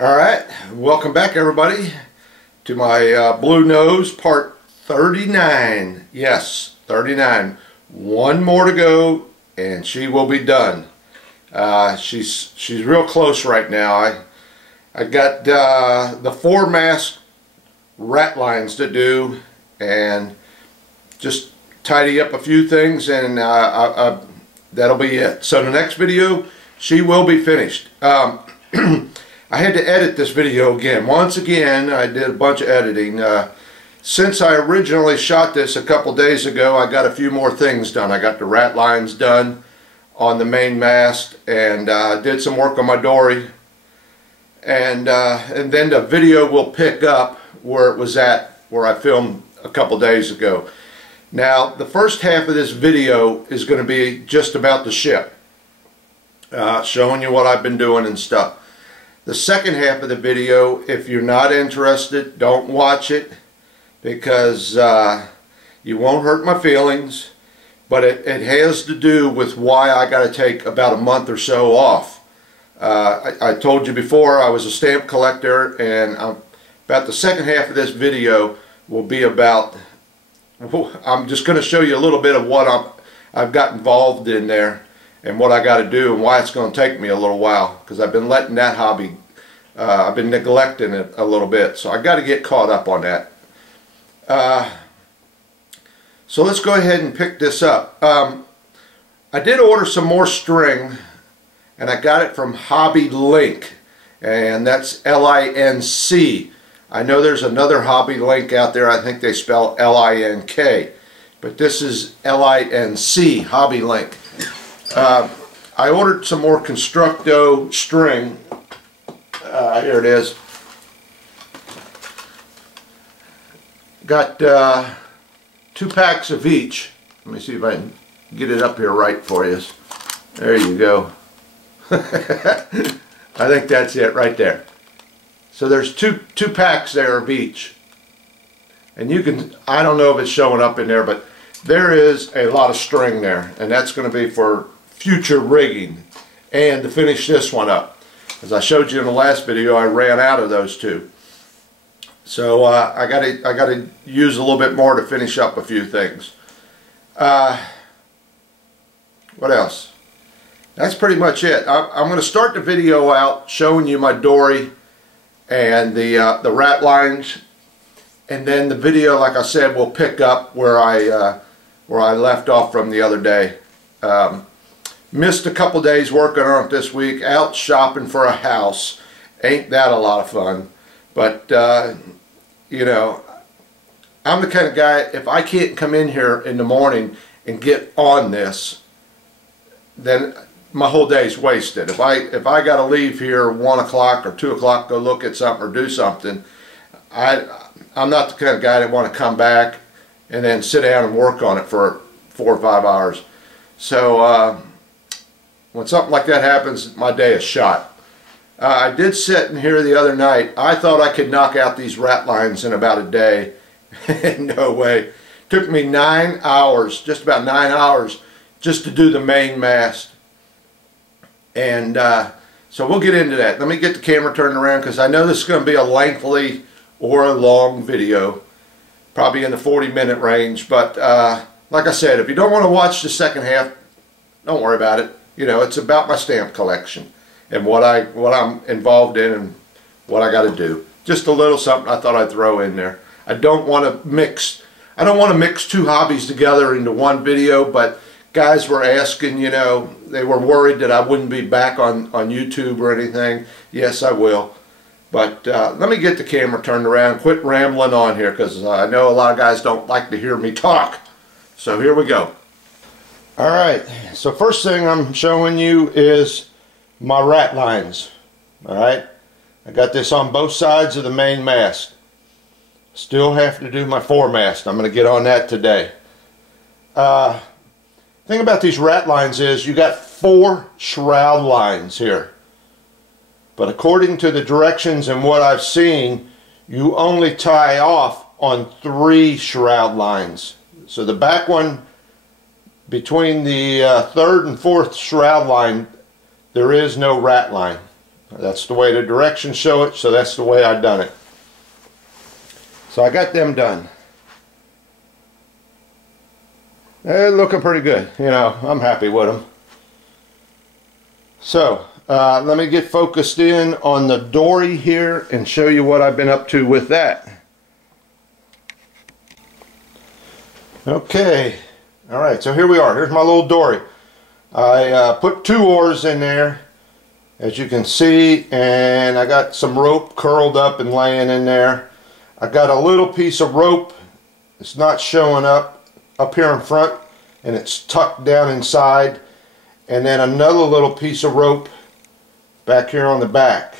Alright, welcome back everybody to my Bluenose part 39. Yes, 39. One more to go and she will be done. She's real close right now. I got the 4 mask ratlines to do and just tidy up a few things, and that'll be it. So the next video, she will be finished. I had to edit this video again. Once again, I did a bunch of editing. Since I originally shot this a couple days ago, I got a few more things done. I got the ratlines done on the main mast, and did some work on my Dory. And then the video will pick up where it was at, where I filmed a couple days ago. Now, the first half of this video is going to be just about the ship, showing you what I've been doing and stuff. The second half of the video, if you're not interested, don't watch it, because you won't hurt my feelings, but it has to do with why I got to take about a month or so off. I told you before I was a stamp collector, and about the second half of this video will be about, I'm just going to show you a little bit of what I've got involved in there, and what I got to do, and why it's going to take me a little while, because I've been letting that hobby, I've been neglecting it a little bit, so I got to get caught up on that. So let's go ahead and pick this up. I did order some more string, and I got it from Hobby Link, and that's L-I-N-C. I know there's another Hobby Link out there. I think they spell L-I-N-K, but this is L-I-N-C, Hobby Link. I ordered some more Constructo string. Here it is. Got 2 packs of each. Let me see if I can get it up here right for you. There you go. I think that's it right there. So there's two packs there of each. And you can, I don't know if it's showing up in there, but there is a lot of string there, and that's going to be for future rigging and to finish this one up. As I showed you in the last video, I ran out of those 2. So I got to use a little bit more to finish up a few things. What else? That's pretty much it. I'm going to start the video out showing you my Dory and the ratlines, and then the video, like I said, will pick up where I left off from the other day. Missed a couple days working on it this week, out shopping for a house. Ain't that a lot of fun? But you know, I'm the kind of guy, if I can't come in here in the morning and get on this, then my whole day's wasted. If I got to leave here 1 o'clock or 2 o'clock, go look at something or do something, I'm not the kind of guy that want to come back and then sit down and work on it for 4 or 5 hours. So when something like that happens, my day is shot. I did sit in here the other night. I thought I could knock out these ratlines in about a day. No way. Took me 9 hours, just about 9 hours, just to do the main mast. And so we'll get into that. Let me get the camera turned around, because I know this is going to be a lengthy or a long video, probably in the 40-minute range. But like I said, if you don't want to watch the second half, don't worry about it. You know, it's about my stamp collection and what I'm involved in and what I got to do. Just a little something I thought I'd throw in there. I don't want to mix 2 hobbies together into one video, but guys were asking, you know, they were worried that I wouldn't be back on YouTube or anything. Yes, I will. But let me get the camera turned around, quit rambling on here, because I know a lot of guys don't like to hear me talk. So here we go. Alright, so first thing I'm showing you is my ratlines. Alright, I got this on both sides of the main mast. Still have to do my foremast. I'm going to get on that today. Thing about these ratlines is you got 4 shroud lines here. But according to the directions and what I've seen, you only tie off on 3 shroud lines. So the back one, between the 3rd and 4th shroud line, there is no ratline. That's the way the directions show it, so that's the way I done it. So I got them done. They're looking pretty good, you know, I'm happy with them. So, let me get focused in on the Dory here and show you what I've been up to with that. Okay, alright, so here we are. Here's my little Dory. I put 2 oars in there, as you can see, and I got some rope curled up and laying in there. I got a little piece of rope. It's not showing up here in front, and it's tucked down inside. And then another little piece of rope back here on the back.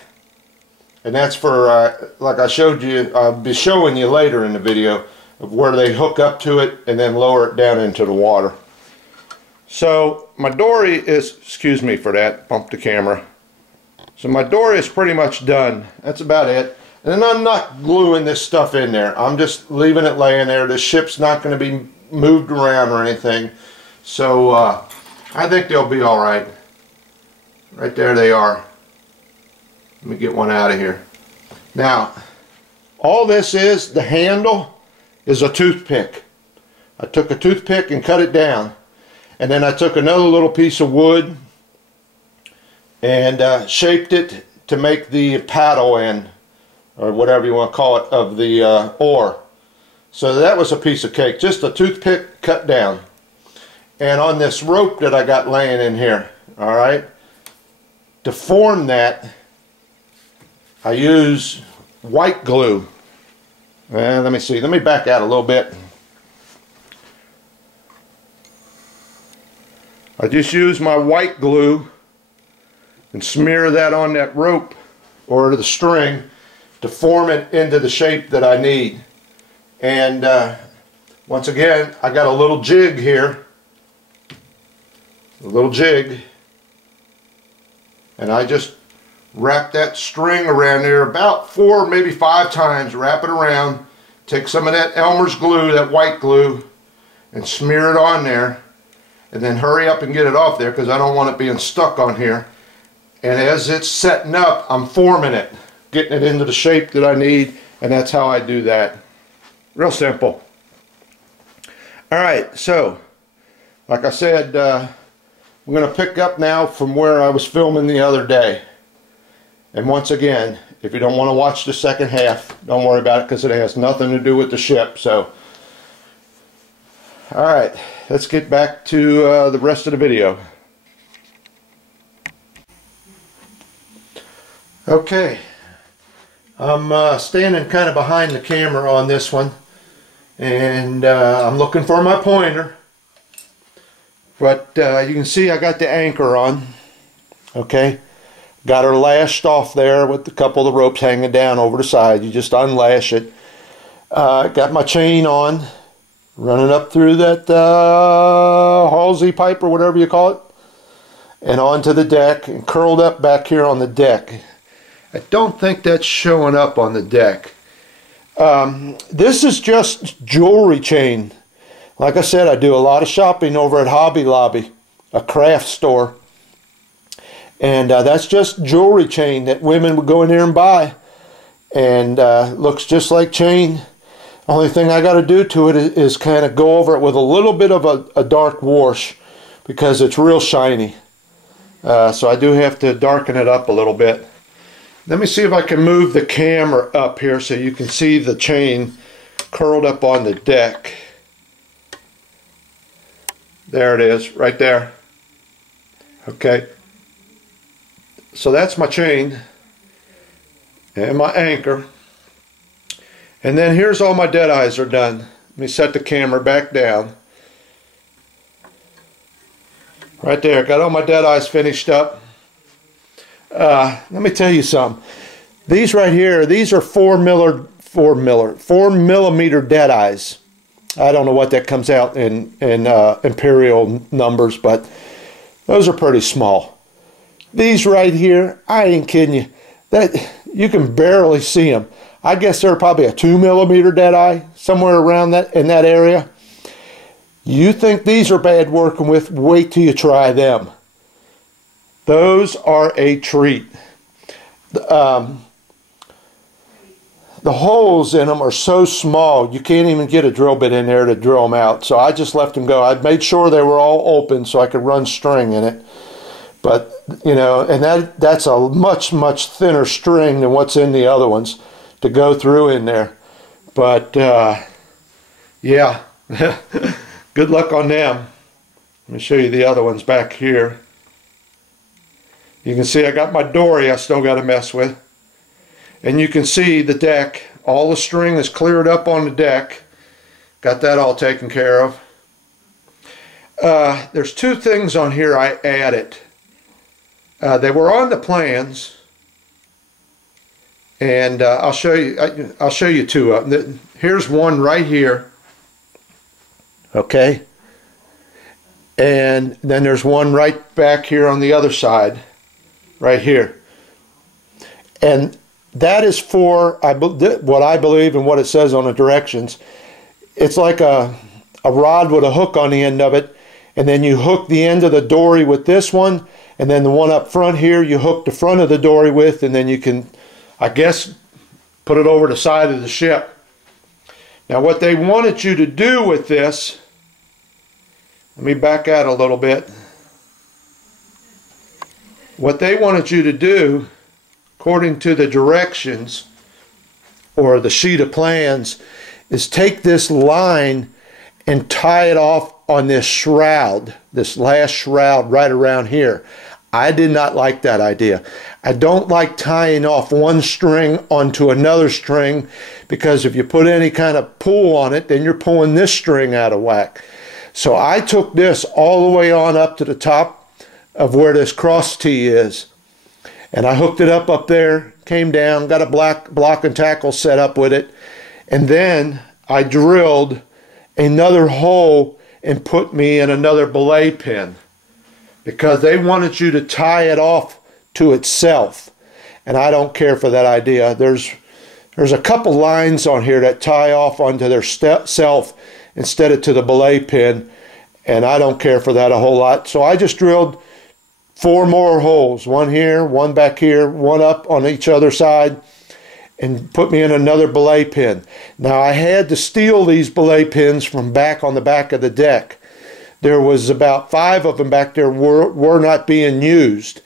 And that's for, like I showed you, I'll be showing you later in the video, of where they hook up to it and then lower it down into the water. So my Dory is, excuse me for that, bumped the camera. So my Dory is pretty much done. That's about it. And I'm not gluing this stuff in there. I'm just leaving it laying there. The ship's not going to be moved around or anything. So I think they'll be alright. Right there they are. Let me get one out of here. Now, all this is, the handle is a toothpick. I took a toothpick and cut it down. And then I took another little piece of wood and shaped it to make the paddle end, or whatever you want to call it, of the oar. So that was a piece of cake, just a toothpick cut down. And on this rope that I got laying in here, alright, to form that, I use white glue. And let me see, let me back out a little bit. I just use my white glue and smear that on that rope or the string to form it into the shape that I need. And once again, I got a little jig here, a little jig, and I just wrap that string around there about 4, maybe 5 times, wrap it around, take some of that Elmer's glue, that white glue, and smear it on there, and then hurry up and get it off there because I don't want it being stuck on here. And as it's setting up, I'm forming it, getting it into the shape that I need, and that's how I do that. Real simple. Alright, so like I said, we're going to pick up now from where I was filming the other day. And once again, if you don't want to watch the second half, don't worry about it because it has nothing to do with the ship. So, alright, let's get back to the rest of the video. Okay, I'm standing kind of behind the camera on this one, and I'm looking for my pointer. But you can see I got the anchor on. Okay, got her lashed off there with a couple of the ropes hanging down over the side. You just unlash it. Got my chain on, running up through that hawsey pipe or whatever you call it, and onto the deck, and curled up back here on the deck. I don't think that's showing up on the deck. This is just jewelry chain. Like I said, I do a lot of shopping over at Hobby Lobby, a craft store. And that's just jewelry chain that women would go in there and buy. And looks just like chain. Only thing I got to do to it is kind of go over it with a little bit of a dark wash, because it's real shiny. So I do have to darken it up a little bit. Let me see if I can move the camera up here so you can see the chain curled up on the deck. There it is, right there. Okay. So that's my chain and my anchor. And then here's all my dead eyes are done. Let me set the camera back down. Right there, got all my dead eyes finished up. Let me tell you something. These right here, these are 4 millimeter dead eyes. I don't know what that comes out in imperial numbers, but those are pretty small. These right here, I ain't kidding you, that you can barely see them. I guess they're probably a 2 millimeter dead eye, somewhere around that, in that area. You think these are bad working with, wait till you try them. Those are a treat. the holes in them are so small you can't even get a drill bit in there to drill them out. So I just left them go. I made sure they were all open so I could run string in it. But, you know, and that's a much thinner string than what's in the other ones to go through in there. But, yeah, good luck on them. Let me show you the other ones back here. You can see I got my Dory I still got to mess with. And you can see the deck. All the string is cleared up on the deck. Got that all taken care of. There's two things on here I added. They were on the plans, and I'll show you two of them. Here's one right here. Okay. And then there's one right back here on the other side, right here. And that is for what I believe and what it says on the directions. It's like a rod with a hook on the end of it, and then you hook the end of the Dory with this one, and then the one up front here you hook the front of the Dory with, and then you can, I guess, put it over the side of the ship. Now what they wanted you to do with this, let me back out a little bit. What they wanted you to do, according to the directions or the sheet of plans, is take this line and tie it off on this shroud, this last shroud right around here. I did not like that idea. I don't like tying off one string onto another string, because if you put any kind of pull on it, then you're pulling this string out of whack. So I took this all the way on up to the top of where this cross T is, and I hooked it up there, came down, got a block and tackle set up with it, and then I drilled another hole and put me in another belay pin, because they wanted you to tie it off to itself, and I don't care for that idea. There's a couple lines on here that tie off onto their self instead of to the belay pin, and I don't care for that a whole lot. So I just drilled 4 more holes, one here, one back here, one up on each other side, and put me in another belay pin. Now I had to steal these belay pins from back on the back of the deck. There was about 5 of them back there were not being used,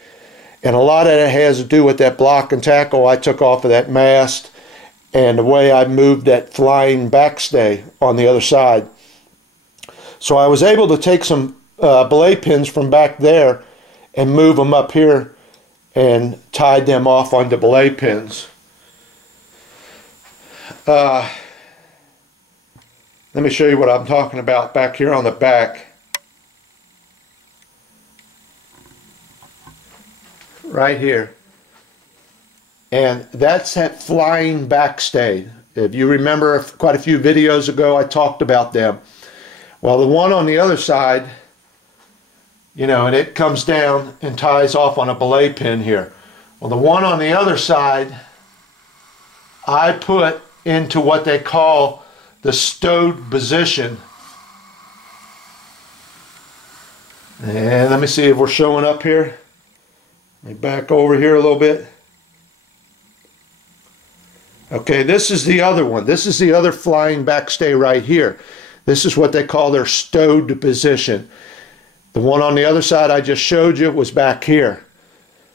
and a lot of it has to do with that block and tackle I took off of that mast and the way I moved that flying backstay on the other side. So I was able to take some belay pins from back there and move them up here and tied them off onto belay pins. Let me show you what I'm talking about back here on the back. Right here. And that's that flying backstay. If you remember quite a few videos ago, I talked about them. Well, the one on the other side, you know, and it comes down and ties off on a belay pin here. Well, the one on the other side, I put into what they call the stowed position. And let me see if we're showing up here. Let me back over here a little bit. Okay, this is the other one. This is the other flying backstay right here. This is what they call their stowed position. The one on the other side I just showed you was back here.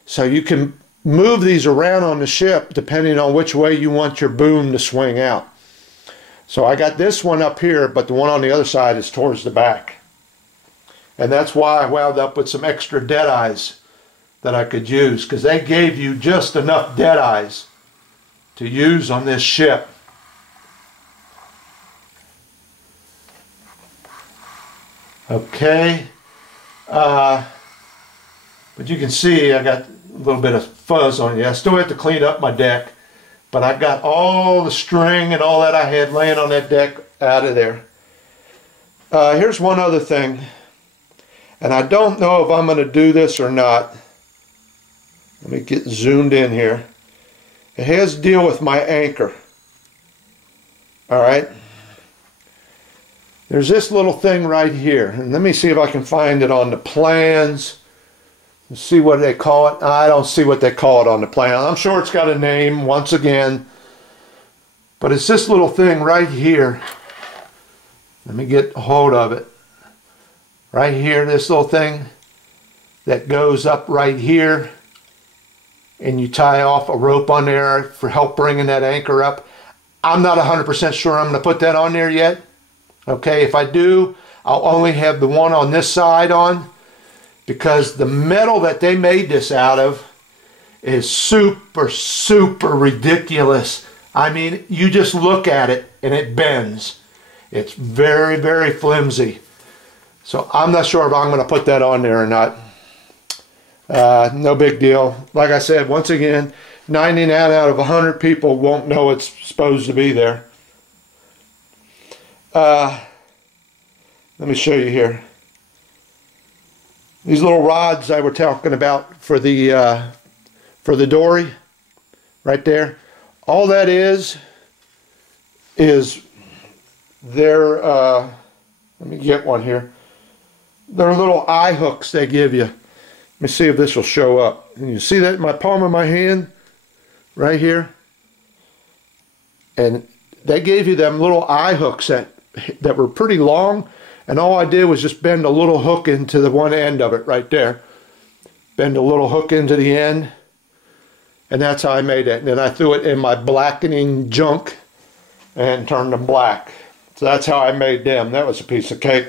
So you can move these around on the ship depending on which way you want your boom to swing out. So I got this one up here, but the one on the other side is towards the back. And that's why I wound up with some extra dead eyes that I could use, because they gave you just enough dead eyes to use on this ship. Okay. But you can see I got a little bit of fuzz on it. I still have to clean up my deck, but I got all the string and all that I had laying on that deck out of there. Here's one other thing, and I don't know if I'm going to do this or not. Let me get zoomed in here. It has to deal with my anchor. Alright. There's this little thing right here, and let me see if I can find it on the plans Let's see what they call it. I don't see what they call it on the plan. I'm sure it's got a name once again. But it's this little thing right here. Let me get a hold of it. Right here, this little thing that goes up right here. And you tie off a rope on there for help bringing that anchor up. I'm not 100% sure I'm going to put that on there yet. Okay, if I do, I'll only have the one on this side on, because the metal that they made this out of is super, super ridiculous. I mean, you just look at it and it bends. It's very, very flimsy. So I'm not sure if I'm going to put that on there or not. No big deal. Like I said, once again, 99 out of 100 people won't know it's supposed to be there. Let me show you here. These little rods I were talking about for the Dory, right there. All that is their, let me get one here. They're little eye hooks they give you. Let me see if this will show up. And you see that in my palm of my hand, right here? And they gave you them little eye hooks that were pretty long, and all I did was just bend a little hook into the one end of it right there. Bend a little hook into the end, and that's how I made it. And then I threw it in my blackening junk and turned them black. So that's how I made them. That was a piece of cake.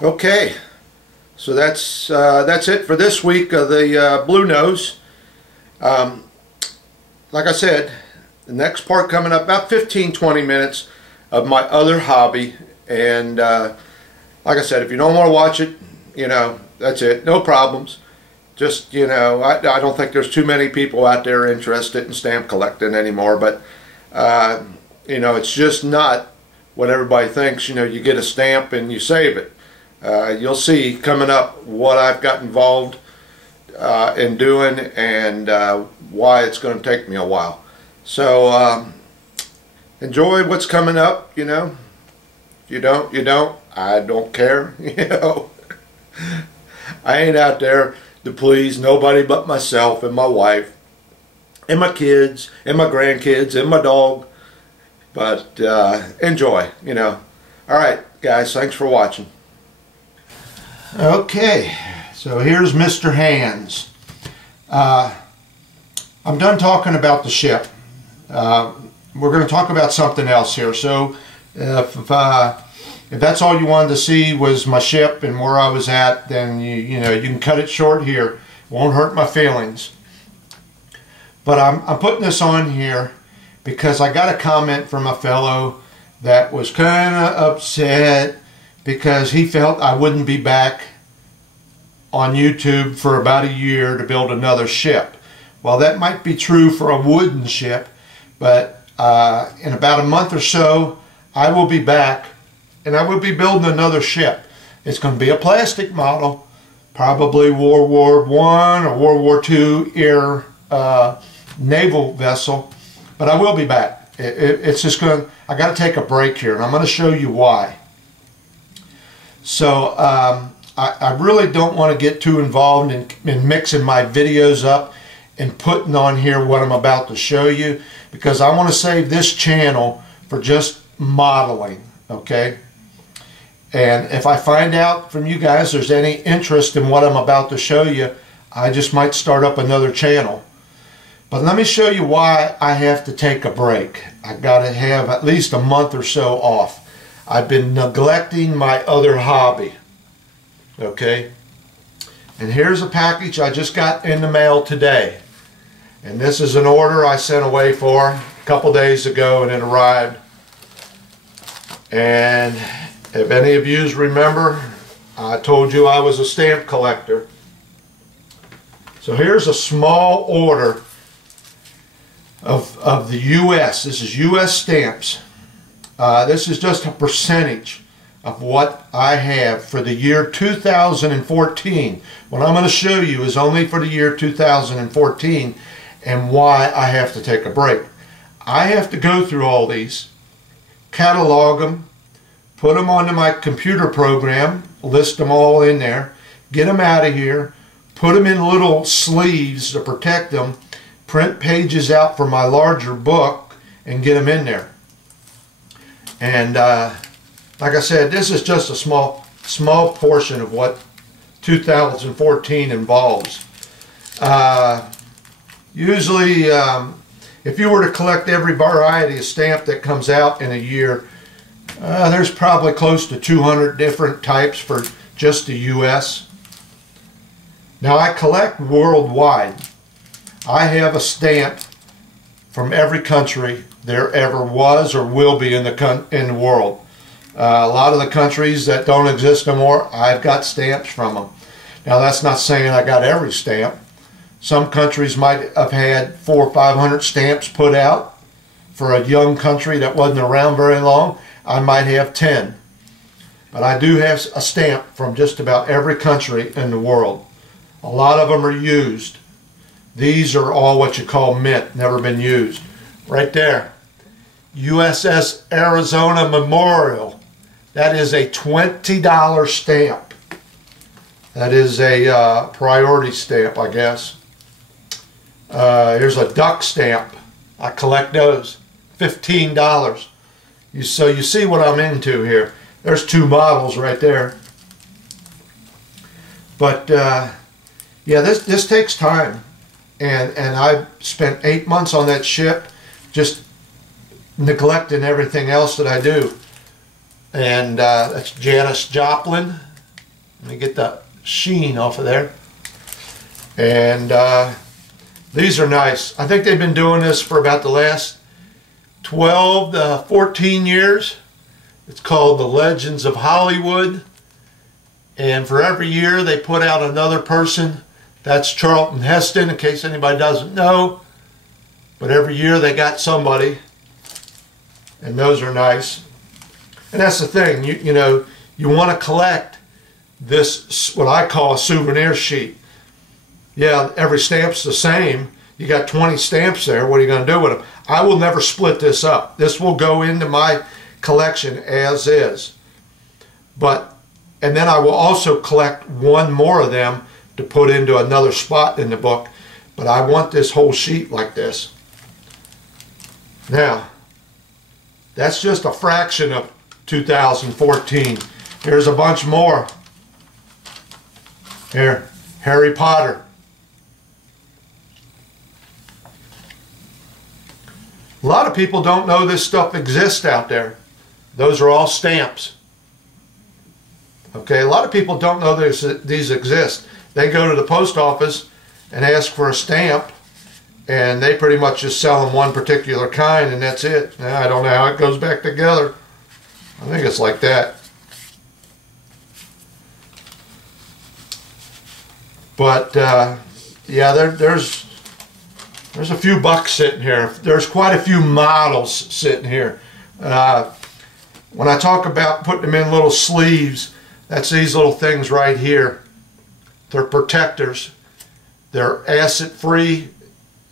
Okay, so that's it for this week of the Bluenose. Like I said, the next part coming up, about 15-20 minutes of my other hobby. And like I said, if you don't want to watch it, you know, that's it. No problems. Just, you know, I don't think there's too many people out there interested in stamp collecting anymore. But, you know, it's just not what everybody thinks. You know, you get a stamp and you save it. You'll see coming up what I've got involved in doing and why it's going to take me a while. So enjoy what's coming up, you know. If you don't, you don't. I don't care, you know. I ain't out there to please nobody but myself and my wife and my kids and my grandkids and my dog. But enjoy, you know. All right, guys, thanks for watching. Okay, so here's Mr. Hands. I'm done talking about the ship. We're going to talk about something else here. So if that's all you wanted to see was my ship and where I was at, then you know, you can cut it short here. It won't hurt my feelings. But I'm putting this on here because I got a comment from a fellow that was kind of upset because he felt I wouldn't be back on YouTube for about a year to build another ship. Well, that might be true for a wooden ship, but in about a month or so, I will be back and I will be building another ship. It's going to be a plastic model, probably World War I or World War II era naval vessel, but I will be back. It's just going to, I got to take a break here, and I'm going to show you why. So I really don't want to get too involved in mixing my videos up and putting on here what I'm about to show you, because I want to save this channel for just modeling, okay? And if I find out from you guys there's any interest in what I'm about to show you, I just might start up another channel. But let me show you why I have to take a break. I've got to have at least a month or so off. I've been neglecting my other hobby. Okay? And here's a package I just got in the mail today. And this is an order I sent away for a couple days ago, and it arrived. And if any of you remember, I told you I was a stamp collector. So here's a small order of the U.S. This is U.S. stamps. This is just a percentage of what I have for the year 2014. What I'm going to show you is only for the year 2014 and why I have to take a break. I have to go through all these, catalog them, put them onto my computer program, list them all in there, get them out of here, put them in little sleeves to protect them, print pages out for my larger book, and get them in there. And like I said, this is just a small portion of what 2014 involves. Usually, if you were to collect every variety of stamp that comes out in a year, there's probably close to 200 different types for just the US. Now, I collect worldwide. I have a stamp from every country there ever was or will be in the world. A lot of the countries that don't exist no more, I've got stamps from them. Now, that's not saying I got every stamp. Some countries might have had 400 or 500 stamps put out. For a young country that wasn't around very long, I might have 10. But I do have a stamp from just about every country in the world. A lot of them are used. These are all what you call mint, never been used. Right there, USS Arizona Memorial. That is a $20 stamp. That is a priority stamp, I guess. Here's a duck stamp. I collect those. $15. So you see what I'm into here. There's two models right there. But yeah, this takes time. And I spent 8 months on that ship just neglecting everything else that I do. And that's Janis Joplin. Let me get the sheen off of there. And these are nice. I think they've been doing this for about the last 12 to 14 years. It's called The Legends of Hollywood. And for every year they put out another person. That's Charlton Heston, in case anybody doesn't know. But every year they got somebody. And those are nice. And that's the thing, you know, you want to collect this, what I call a souvenir sheet. Yeah, every stamp's the same. You got 20 stamps there. What are you going to do with them? I will never split this up. This will go into my collection as is. And then I will also collect one more of them to put into another spot in the book. But I want this whole sheet like this. Now, that's just a fraction of 2014. Here's a bunch more. Here, Harry Potter. A lot of people don't know this stuff exists out there. Those are all stamps. Okay, a lot of people don't know these exist. They go to the post office and ask for a stamp, and they pretty much just sell them one particular kind, and that's it. Now, I don't know how it goes back together. I think it's like that. But yeah, there's a few bucks sitting here. There's quite a few models sitting here. When I talk about putting them in little sleeves, that's these little things right here. They're protectors. They're acid-free,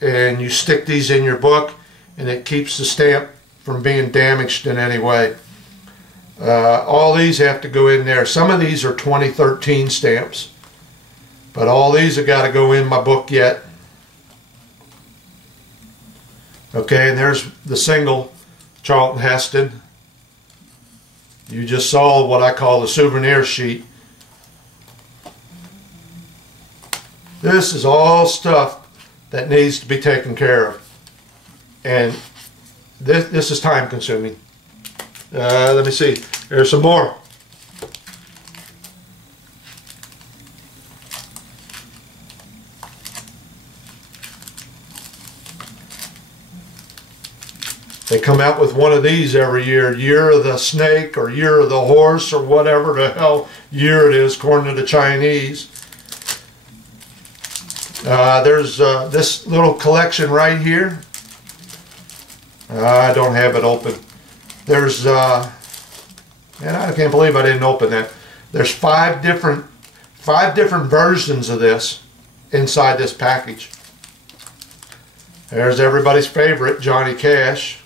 and you stick these in your book, and it keeps the stamp from being damaged in any way. All these have to go in there. Some of these are 2013 stamps, but all these have got to go in my book yet. Okay, and there's the single Charlton Heston. You just saw what I call the souvenir sheet. This is all stuff that needs to be taken care of. And this is time consuming. Let me see. There's some more. They come out with one of these every year. Year of the snake or year of the horse or whatever the hell year it is according to the Chinese. There's this little collection right here. I don't have it open. There's, and I can't believe I didn't open that. There's five different versions of this inside this package. There's everybody's favorite, Johnny Cash.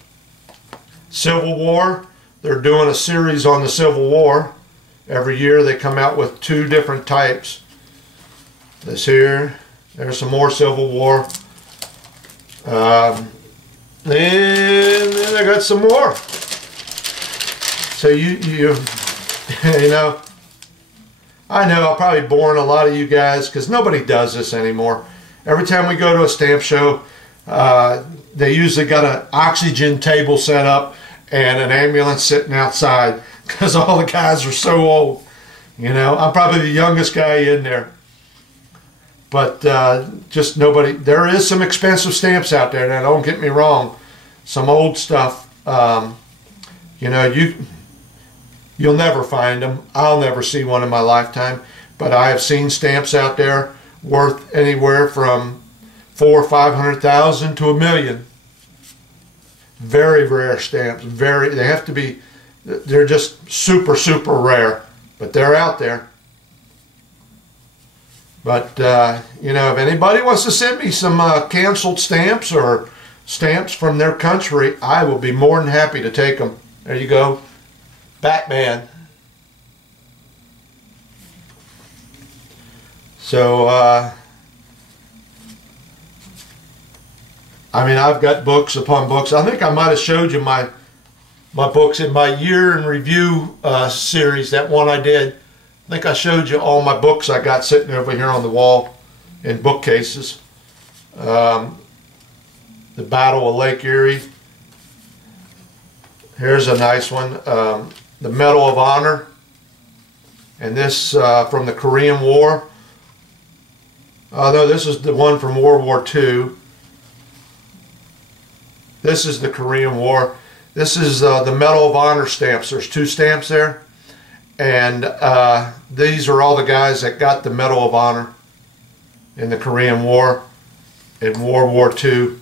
Civil War, they're doing a series on the Civil War. Every year they come out with 2 different types. This here, there's some more Civil War. And then I got some more. So you know, I know I'll probably bore a lot of you guys because nobody does this anymore. Every time we go to a stamp show, they usually got an oxygen table set up and an ambulance sitting outside because all the guys are so old. You know, I'm probably the youngest guy in there. But just nobody, there is some expensive stamps out there. Now don't get me wrong, some old stuff, you know, you'll never find them. I'll never see one in my lifetime. But I have seen stamps out there worth anywhere from $400,000 or $500,000 to $1 million. Very rare stamps. They have to be. They're just super, super rare. But they're out there. But you know, if anybody wants to send me some canceled stamps or stamps from their country, I will be more than happy to take them. There you go. Batman. So, I mean, I've got books upon books. I think I might have showed you my books in my year in review series, that one I did. I think I showed you all my books I got sitting over here on the wall in bookcases. The Battle of Lake Erie. Here's a nice one. The Medal of Honor, and this from the Korean War. No, this is the one from World War II. This is the Korean War. This is the Medal of Honor stamps. There's 2 stamps there, and these are all the guys that got the Medal of Honor in the Korean War, in World War II.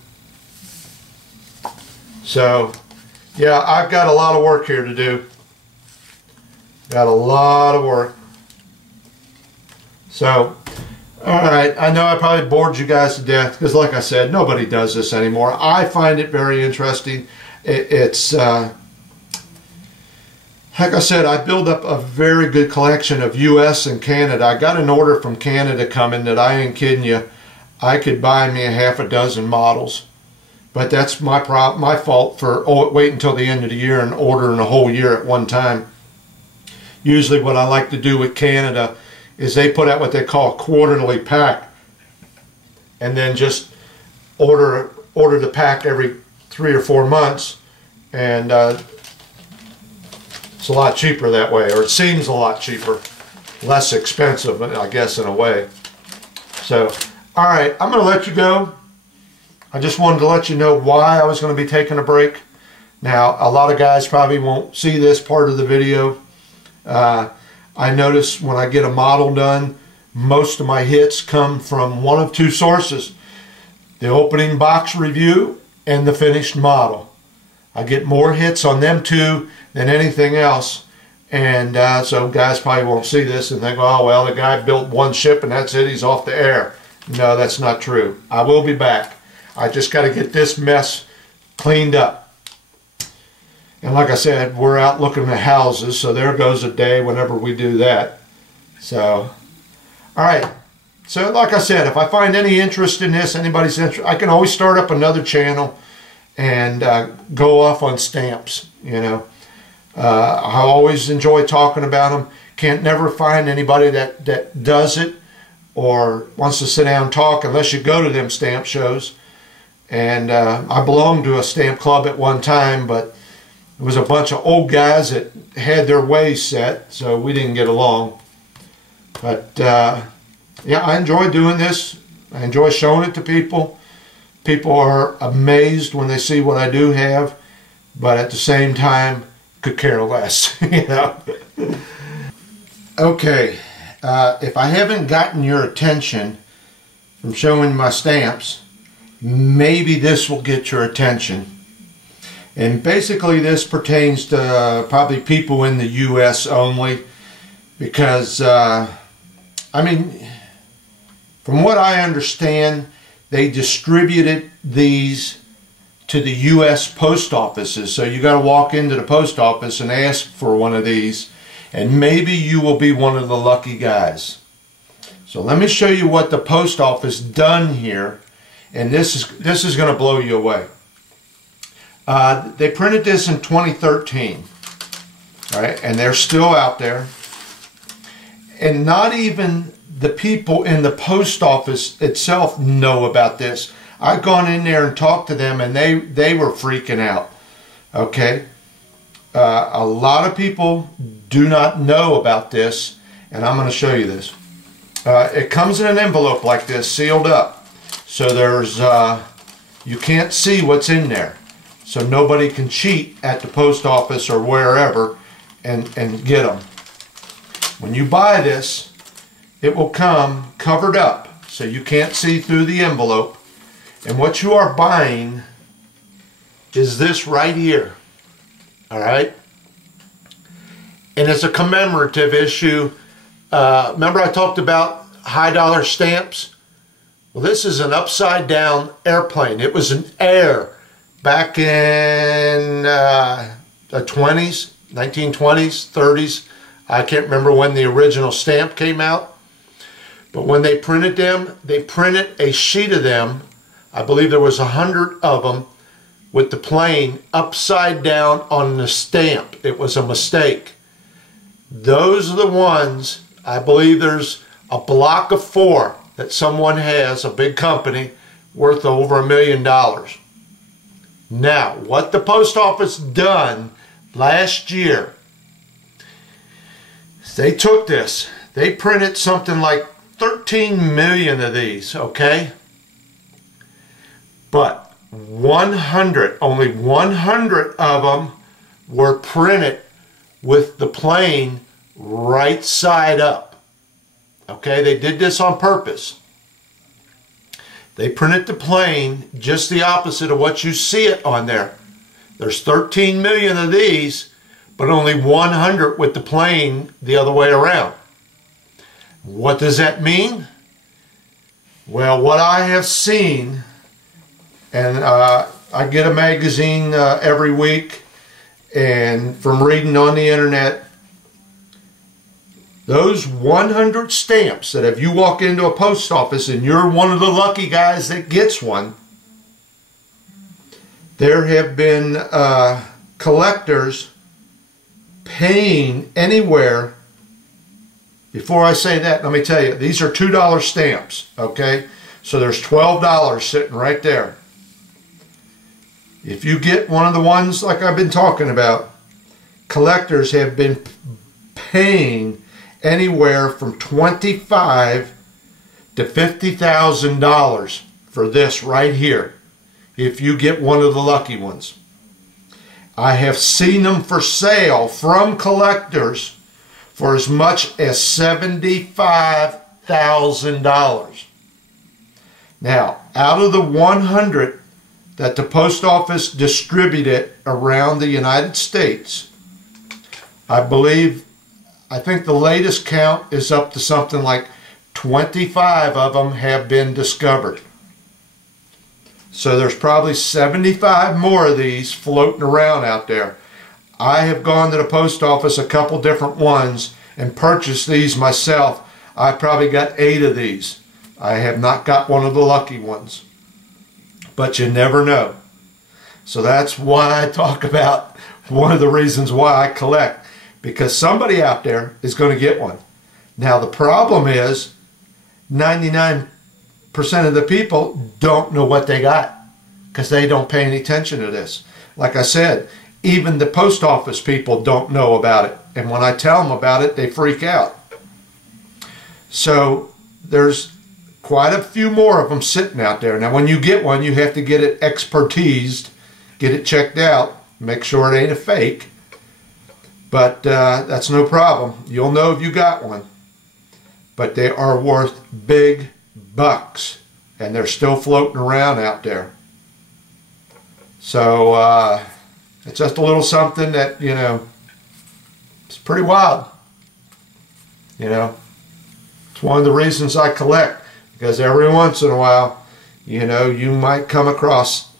So, yeah, I've got a lot of work here to do. Got a lot of work. So, alright, I know I probably bored you guys to death because, like I said, nobody does this anymore. I find it very interesting. It's, like I said, I built up a very good collection of US and Canada. I got an order from Canada coming that I ain't kidding you. I could buy me a half a dozen models. But that's my fault for waiting until the end of the year and ordering a whole year at one time. Usually what I like to do with Canada is they put out what they call a quarterly pack, and then just order the pack every 3 or 4 months, and it's a lot cheaper that way, or it seems a lot cheaper, less expensive, I guess, in a way. So, alright, I'm going to let you go. I just wanted to let you know why I was going to be taking a break. Now, a lot of guys probably won't see this part of the video. I notice when I get a model done, most of my hits come from one of 2 sources: the opening box review and the finished model. I get more hits on them 2 than anything else, and so guys probably won't see this and think, oh well, the guy built 1 ship and that's it, he's off the air. No, that's not true. I will be back. I just got to get this mess cleaned up. And like I said, we're out looking at houses, so there goes a day whenever we do that. So, alright. So, like I said, if I find any interest in this, anybody's interest, I can always start up another channel and go off on stamps, you know. I always enjoy talking about them. Can't never find anybody that does it or wants to sit down and talk unless you go to them stamp shows. And I belonged to a stamp club at one time, but it was a bunch of old guys that had their ways set, so we didn't get along. But yeah, I enjoy doing this. I enjoy showing it to people. People are amazed when they see what I do have, but at the same time, could care less, you know. Okay, if I haven't gotten your attention from showing my stamps, maybe this will get your attention. And basically this pertains to probably people in the US only, because I mean, from what I understand, they distributed these to the US post offices. So you got to walk into the post office and ask for one of these, and maybe you will be one of the lucky guys. So let me show you what the post office done here, and this is going to blow you away. They printed this in 2013, right? And they're still out there. And not even the people in the post office itself know about this. I've gone in there and talked to them, and they were freaking out. Okay, a lot of people do not know about this, and I'm going to show you this. It comes in an envelope like this, sealed up. So there's you can't see what's in there, so nobody can cheat at the post office or wherever and get them. When you buy this, it will come covered up, so you can't see through the envelope. And what you are buying is this right here. All right? And it's a commemorative issue. Remember I talked about high dollar stamps? Well, this is an upside down airplane. It was an Air back in the 20s, 1920s, 30s. I can't remember when the original stamp came out. But when they printed them, they printed a sheet of them. I believe there was 100 of them with the plane upside down on the stamp. It was a mistake. Those are the ones, I believe there's a block of 4 that someone has, a big company, worth over $1 million. Now, what the post office done last year, they took this, they printed something like 13 million of these, okay? But only 100 of them were printed with the plane right side up. Okay, they did this on purpose. They printed the plane just the opposite of what you see it on there. There's 13 million of these, but only 100 with the plane the other way around. What does that mean? Well, what I have seen, and I get a magazine every week, and from reading on the internet, those 100 stamps that if you walk into a post office and you're one of the lucky guys that gets one, there have been collectors paying anywhere. Before I say that, let me tell you, these are $2 stamps, okay? So there's $12 sitting right there. If you get one of the ones like I've been talking about, collectors have been paying anywhere from $25,000 to $50,000 for this right here, if you get one of the lucky ones. I have seen them for sale from collectors for as much as $75,000. Now, out of the 100 that the post office distributed around the United States, I think the latest count is up to something like 25 of them have been discovered. So there's probably 75 more of these floating around out there. I have gone to the post office, a couple different ones, and purchased these myself. I probably got 8 of these. I have not got one of the lucky ones. But you never know. So that's why I talk about one of the reasons why I collect. Because somebody out there is going to get one. Now the problem is 99% of the people don't know what they got because they don't pay any attention to this. Like I said, even the post office people don't know about it. And when I tell them about it, they freak out. So there's quite a few more of them sitting out there. Now when you get one, you have to get it expertised, get it checked out, make sure it ain't a fake. But that's no problem. You'll know if you got one. But they are worth big bucks. And they're still floating around out there. So it's just a little something that, you know, it's pretty wild. You know, it's one of the reasons I collect. Because every once in a while, you know, you might come across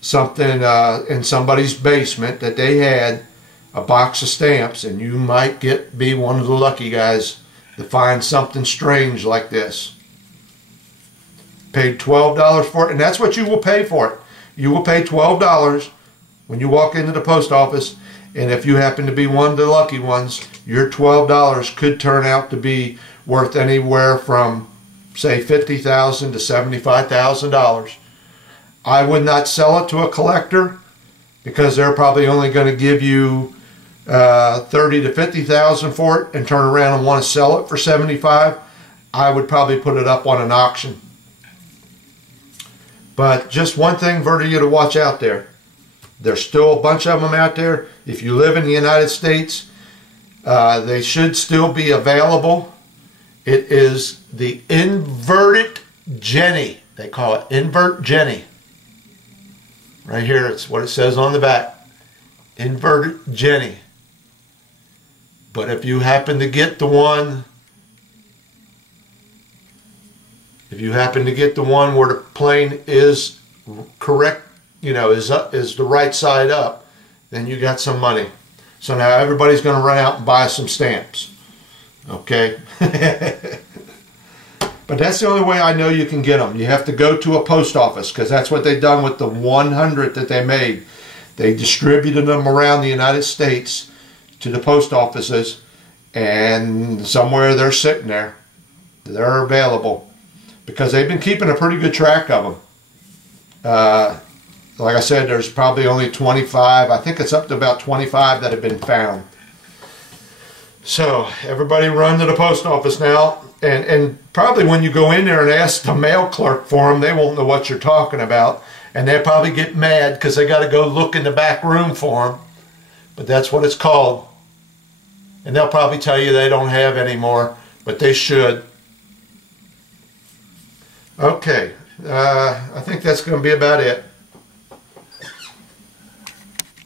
something in somebody's basement that they had a box of stamps, and you might be one of the lucky guys to find something strange like this. Paid $12 for it, and that's what you will pay for it. You will pay $12 when you walk into the post office, and if you happen to be one of the lucky ones, your $12 could turn out to be worth anywhere from, say, $50,000 to $75,000. I would not sell it to a collector because they're probably only going to give you $30,000 to $50,000 for it and turn around and want to sell it for $75,000. I would probably put it up on an auction. But just one thing for you to watch out there. There's still a bunch of them out there. If you live in the United States, they should still be available. It is the inverted Jenny. They call it invert Jenny. Right here, it's what it says on the back. Inverted Jenny. But if you happen to get the one, where the plane is correct, you know, is the right side up, then you got some money. So now everybody's going to run out and buy some stamps. Okay? But that's the only way I know you can get them. You have to go to a post office, because that's what they've done with the 100 that they made. They distributed them around the United States to the post offices, and somewhere they're sitting there. They're available, because they've been keeping a pretty good track of them. Like I said, there's probably only 25. I think it's up to about 25 that have been found. So everybody run to the post office now, and probably when you go in there and ask the mail clerk for them, they won't know what you're talking about, and they'll probably get mad because they got to go look in the back room for them. But that's what it's called, and they'll probably tell you they don't have any more, but they should. Okay, I think that's going to be about it.